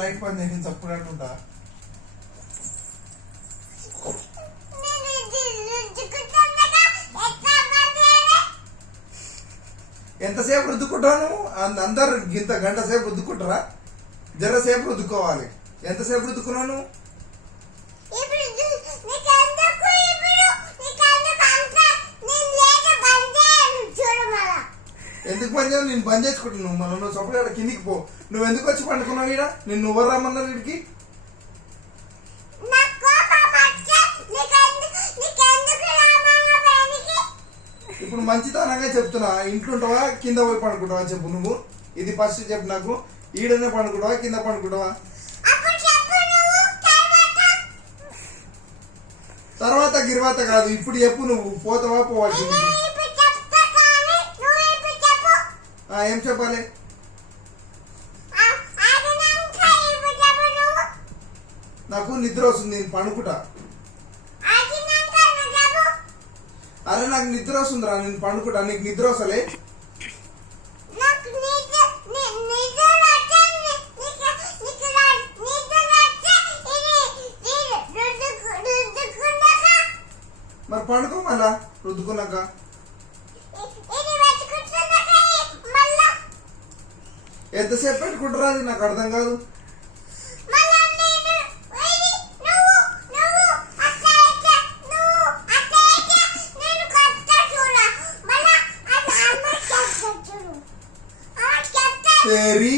Light పని చేసి చప్పుడు అంటుంటా. ఎంతసేపు రుద్దుకుంటాను? అందరు ఇంత గంట సేపు రుద్దుకుంటారా? జరసేపు రుద్దుకోవాలి. ఎంతసేపు రుద్దుకున్నాను? ఎందుకు పని చేయవు? నేను పని చేసుకుంటున్నావు. మనం నువ్వు సపరేట్ కిందికి పో. నువ్వు ఎందుకు వచ్చి పండుకున్నావు ఈడ? నిన్ను ఎవరు రమ్మన్నారు వీడికి? ఇప్పుడు మంచితనంగా చెప్తున్నా. ఇంట్లో ఉంటావా కింద పోయి పండుకుంటావా చెప్పు. నువ్వు ఇది ఫస్ట్ చెప్పు నాకు. ఈడనే పండుకుంటావా కింద పండుకుంటావా? తర్వాత గిర్వాత కాదు, ఇప్పుడు చెప్పు. నువ్వు పోతావా పోవా? ఏం చెప్పాలి? నాకు నిద్ర వస్తుంది, నేను పండుకుంటా. అరే నాకు నిద్ర వస్తుందిరా, నేను పండుకుంటా. నీకు నిద్ర వస్తలే? మరి పండుకో మళ్ళా రుద్దుకున్నాక. ఎంతసేపు పెట్టుకుంటారా? అది నాకు అర్థం కాదు. సరి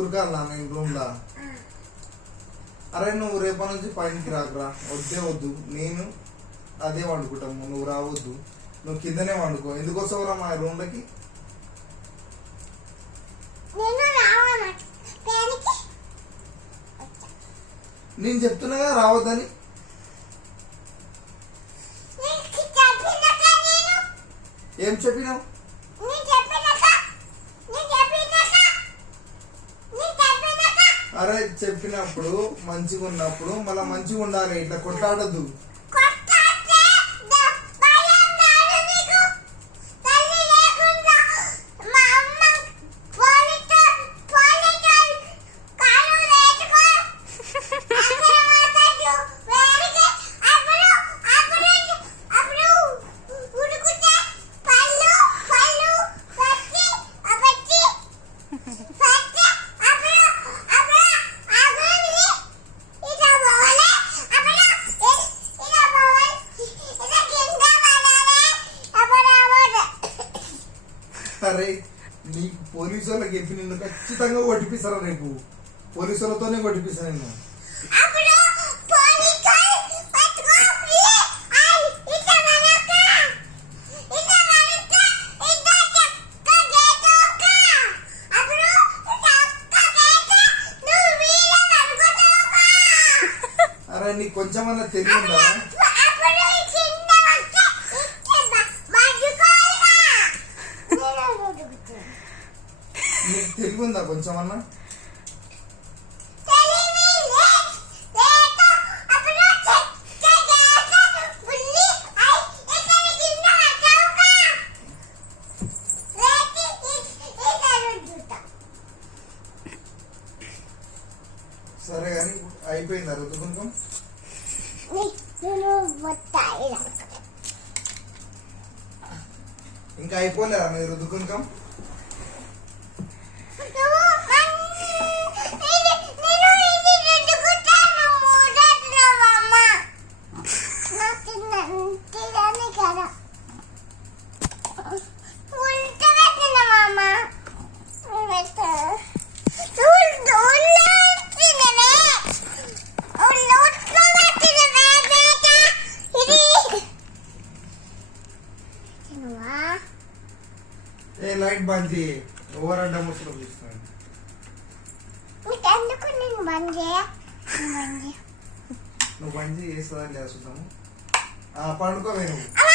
ఉరకాలా నేను రూమ్లా? అరే నువ్వు రేపటి నుంచి పైనకి రాకురా. వద్దే వద్దు, నేను అదే వండుకుంటాము. నువ్వు రావద్దు, నువ్వు కిందనే వండుకో. ఎందుకు వస్తావురా మా రూమ్లకి? నేను చెప్తున్నా కదా రావద్దని. ఏం చెప్పినావు? అరే చెప్పినప్పుడు మంచిగా ఉన్నప్పుడు మళ్ళీ మంచిగా ఉండాలి. ఇట్లా కొట్లాడద్దు. అరే నీకు పోలీసు వాళ్ళకి చెప్పి నిన్ను ఖచ్చితంగా కొట్టిపిస్తారా? రేపు పోలీసు వాళ్ళతోనే కొట్టిపిస్తా నిన్ను. అరే నీకు కొంచెమన్నా తెలియదా? నీకు తెలివిందా కొంచెమన్నా? సరే కానీ అయిపోయిందా రుద్దుకుంటాం? ఇంకా అయిపోలేదా మీరు రుద్దుకుంటాం? ఏ లైట్ బంద్ చేయి. ఓవర్ అడ్డ ముసలు చూస్తున్నాను. నువ్వు బంద్ చేస్తుందని చేస్తున్నాము. పండుకోవే నువ్వు.